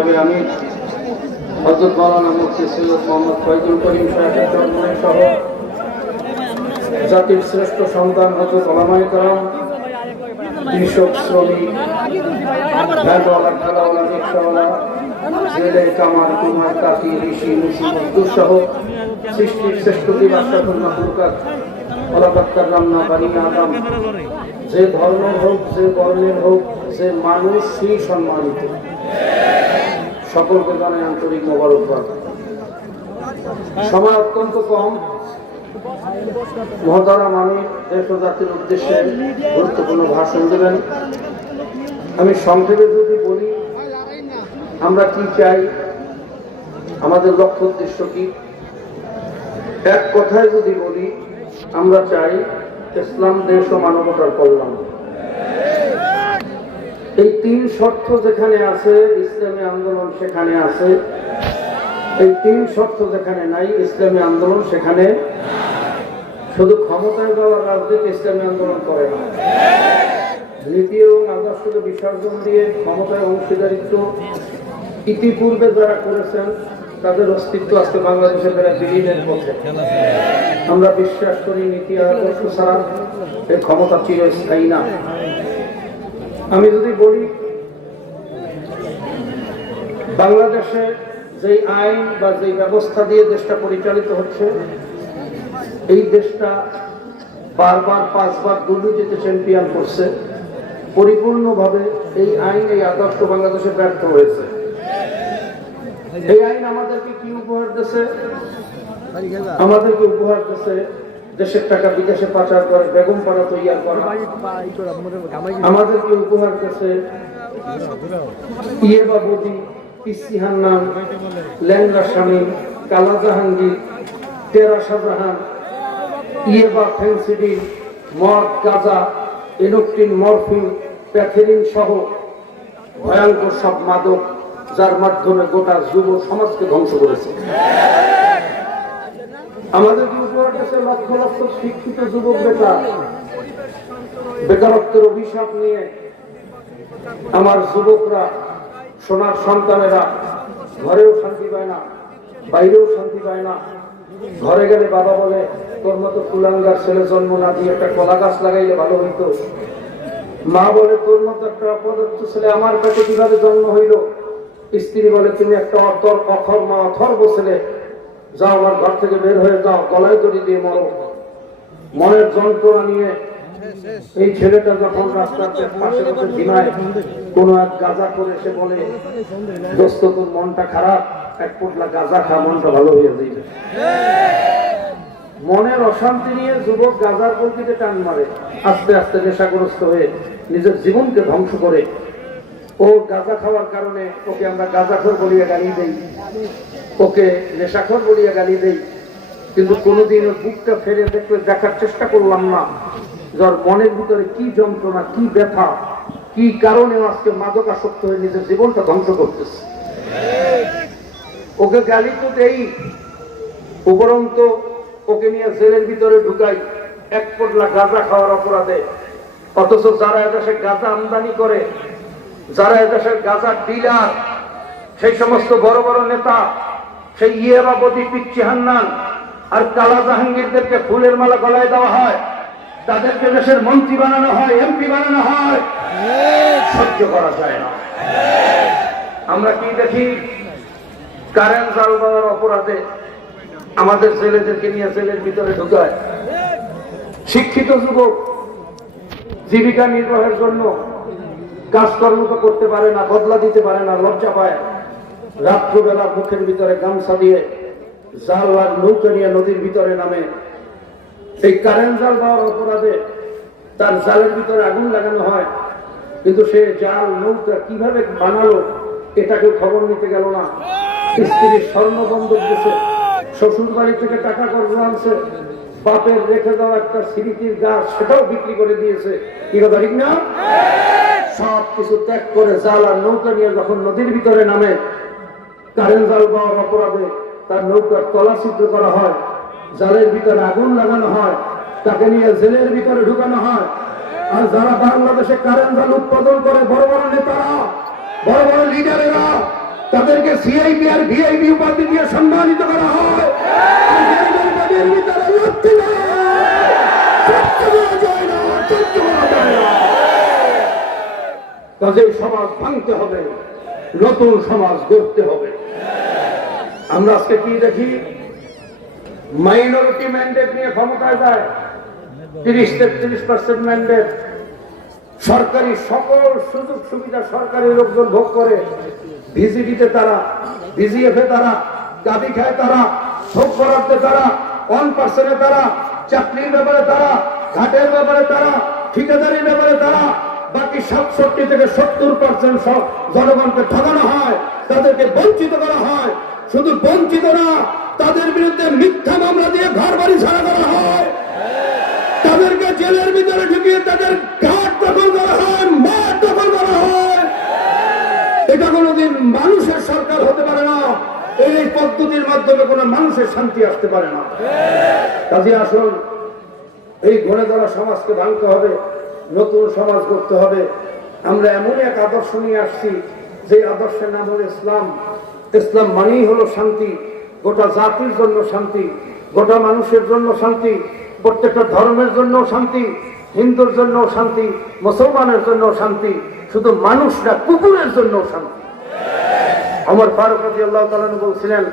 নায়েবে আমির হযরত মাওলানা মুফতি সৈয়দ মোহাম্মদ ফয়জুল করিম সাহেবের জন্মদিন সহ জাতির শ্রেষ্ঠ সন্তান হযরত ওলামায়ে কেরাম, কৃষক, শ্রমিক, ভ্যানওয়ালা, ঠেলাওয়ালা, রিকশাওয়ালা, জেলে, কামার, কুমার, কাকি, ঋষি, মুসি, মজদুর সহ সৃষ্টির শ্রেষ্ঠ দিবাসাতুল মাখলুকাত ওলাবাক্কার রান্না বানি আদম, যে ধর্মের হোক, যে বর্ণের হোক, যে মানুষ সেই সম্মানিত, সকলকে জানাই আন্তরিক মোবারকবাদ। সময় অত্যন্ত কম। মহতারাম আমির দেশ ও জাতির উদ্দেশ্যে গুরুত্বপূর্ণ ভাষণ দেবেন। আমি সংক্ষেপে যদি বলি, আমরা কি চাই, আমাদের লক্ষ্য উদ্দেশ্য কি, এক কথায় যদি বলি, আমরা চাই ইসলাম, দেশ ও মানবতার কল্যাণ। এই তিন শর্ত যেখানে আছে ইসলামী আন্দোলন সেখানে আছে, এই তিন শর্ত যেখানে নাই ইসলামী আন্দোলন সেখানে। শুধু ক্ষমতায় যাওয়ার রাজনীতি ইসলামী আন্দোলন করে না। নীতি এবং আদর্শকে বিসর্জন দিয়ে ক্ষমতায় অংশীদারিত্ব ইতিপূর্বে যারা করেছেন তাদের অস্তিত্ব আজকে বাংলাদেশের দ্বারা বিলীনের পথে। আমরা বিশ্বাস করি নীতি আদর্শ ছাড়া এই ক্ষমতা চিরস্থায়ী না। আমি যদি বলি, বাংলাদেশে যে আইন বা যে ব্যবস্থা দিয়ে দেশটা পরিচালিত হচ্ছে, এই দেশটা বারবার 5 বার দুর্নীতিতে চ্যাম্পিয়ন করছে। পরিপূর্ণভাবে এই আইন, এই আদর্শ বাংলাদেশে ব্যর্থ হয়েছে। এই আইন আমাদেরকে কি উপহার দিয়েছে? আমাদেরকে উপহার দিয়েছে দেশের টাকা বিদেশে পাচার করে বেগম পাড়া তৈরি করা। আমাদেরকে উপহার দিয়েছে ইয়েবা বদি, পিসি হান্নান, ল্যাংড়া শামীম, কালা জাহাঙ্গীর, টেরা শাহজাহান, ইয়েবা, ফেন্সিডিল, মদ, গাঁজা, এনোক্টিন, মরফিন, প্যাথেরিন সহ ভয়ঙ্কর সব মাদক, যার মাধ্যমে গোটা যুব সমাজকে ধ্বংস করেছে। আমাদের কি উপহার কাছে লক্ষ লক্ষ শিক্ষিত যুবক বেকার, বেকারত্বের অভিশাপ নিয়ে আমার যুবকরা, সোনার সন্তানেরা ঘরেও শান্তি পায় না, বাইরেও শান্তি পায় না। ঘরে গেলে বাবা বলে, তোর মতো কুলাঙ্গার ছেলে জন্ম না দিয়ে একটা কলা গাছ লাগাইলে ভালো হইতো। মা বলে, তোর মতো একটা অপদার্থ ছেলে আমার কাছে কিভাবে জন্ম হইল। স্ত্রী বলে, তুমি একটা অথর্ব ছেলে, যাও আমার ঘর থেকে বের হয়ে যাও, গলায় দড়ি দিয়ে মরো। মনের যন্ত্রণা নিয়ে এই ছেলেটা যখন রাস্তার পাশে বসে ঝিমায়, কোন এক গাঁজা করে সে বলে, দোস্ত তোর মনটা খারাপ, এক পোটলা গাঁজা খা, মনটা ভালো হয়ে যাবে। মনের অশান্তি নিয়ে যুবক গাঁজার বলকিতে টান মারে, আস্তে আস্তে নেশাগ্রস্ত হয়ে নিজের জীবনকে ধ্বংস করে। ও গাঁজা খাওয়ার কারণে ওকে আমরা গাঁজাখোর বলিয়া গালি দেই, ওকে নেশাখোর বলিয়া গালি দেই, কিন্তু কোনোদিন ওর বুকটা ফেরে দেখার চেষ্টা করলাম না যার মনের ভিতরে কি যন্ত্রণা, কি ব্যথা, কি কারণে আজকে মাদকাসক্ত হয়ে নিজের জীবনটা ধ্বংস করতেছে। ওকে গালি তো দেই, উপরন্ত ওকে নিয়ে জেলের ভিতরে ঢুকাই এক পোটলা গাঁজা খাওয়ার অপরাধে। অথচ যারা এদেশে গাঁজা আমদানি করে, যারা এদেশের গাঁজা ডিলার, সেই সমস্ত বড় বড় নেতা, সেই ইয়েবাবতী, পিচ্চি হান্নান আর কালা জাহাঙ্গীরদেরকে ফুলের মালা গলায় দেওয়া হয়, তাদেরকে দেশের মন্ত্রী বানানো হয়, এমপি বানানো হয়, সহ্য করা যায় না। আমরা কি দেখি, কারেন্ট জাল দেওয়ার অপরাধে আমাদের ছেলেদেরকে নিয়ে জেলের ভিতরে ঢুকায়। শিক্ষিত যুবক জীবিকা নির্বাহের জন্য কাজকর্ম তো করতে পারে না, বদলা দিতে পারে না, লজ্জা পায়। রাত্রবেলা মুখের ভিতরে গামছা দিয়ে জাল আর নৌকা নিয়ে নদীর ভিতরে নামে। এই কারেন্ট জাল দেওয়ার অপরাধে তার জালের ভিতরে আগুন লাগানো হয়, কিন্তু সে জাল নৌকা কিভাবে বানালো এটাকে খবর নিতে গেল না। স্ত্রীর স্বর্ণ বন্ধক দিয়েছে, শ্বশুর বাড়ি থেকে টাকা কর্জ আনছে, বাপের রেখে দেওয়া একটা স্মৃতির গাছ সেটাও বিক্রি করে দিয়েছে। কি কথা ঠিক না? সব কিছু ত্যাগ করে জাল আর নৌকা নিয়ে যখন নদীর ভিতরে নামে, কারেন্ট জাল দেওয়ার অপরাধে তার নৌকার তলা ছিদ্র করা হয়, জালের ভিতরে আগুন লাগানো হয়, তাকে নিয়ে জেলের ভিতরে ঢুকানো হয়। আর যারা বাংলাদেশে কারেন্ট জাল উৎপাদন করে, বড় বড় নেতারা, বড় বড় লিডারেরা, তাদেরকে সিআইবি আর ভিআইবি উপাধি দিয়ে সম্মানিত করা হয়। আর যাদের ভিতরে লক্ষ্য নেই, সহ্য করা যায় না, সহ্য করা যায় না। কাজেই সমাজ ভাঙতে হবে, নতুন সমাজ গড়তে হবে। আমরা আজকে কি দেখি, মাইনরিটি ম্যান্ডেট নিয়ে ক্ষমতায় যায়, 30-33% ম্যান্ডেট, সরকারি সকল সুযোগ সুবিধা সরকারি লোকজন ভোগ করে। ভিজিডিতে তারা, ভিজিএফে তারা, গাবি খায় তারা, ভোগ বরাদ্দে তারা, 1% তারা, চাকরির ব্যাপারে তারা, ঘাটের ব্যাপারে তারা, ঠিকাদারির ব্যাপারে তারা। বাকি 67 থেকে 70% সব জনগণকে ঠকানো হয়, তাদেরকে বঞ্চিত করা হয়। শুধু বঞ্চিত না, তাদের বিরুদ্ধে মিথ্যা মামলা দিয়ে ঘর বাড়ি ছাড়া করা হয়, তাদেরকে জেলের ভিতরে ঢুকিয়ে তাদের ঘাট দখল করা হয়, মাঠ দখল করা হয়। এটা কোনোদিন মানুষের সরকার হতে পারে না। এই পদ্ধতির মাধ্যমে কোনো মানুষের শান্তি আসতে পারে না। কাজে আসুন, এই গড়ে ধরা সমাজকে ভাঙতে হবে, নতুন সমাজ করতে হবে। আমরা এমন এক আদর্শ নিয়ে আসছি, যে আদর্শের নাম হলো ইসলাম। ইসলাম মানেই হলো শান্তি, গোটা জাতির জন্য শান্তি, গোটা মানুষের জন্য শান্তি, প্রত্যেকটা ধর্মের জন্য শান্তি, হিন্দুর জন্য শান্তি, মুসলমানের জন্য শান্তি, শুধু মানুষ না, কুকুরের জন্য শান্তি। ওমর ফারুক রাদিয়াল্লাহু তাআলা বলছিলেন,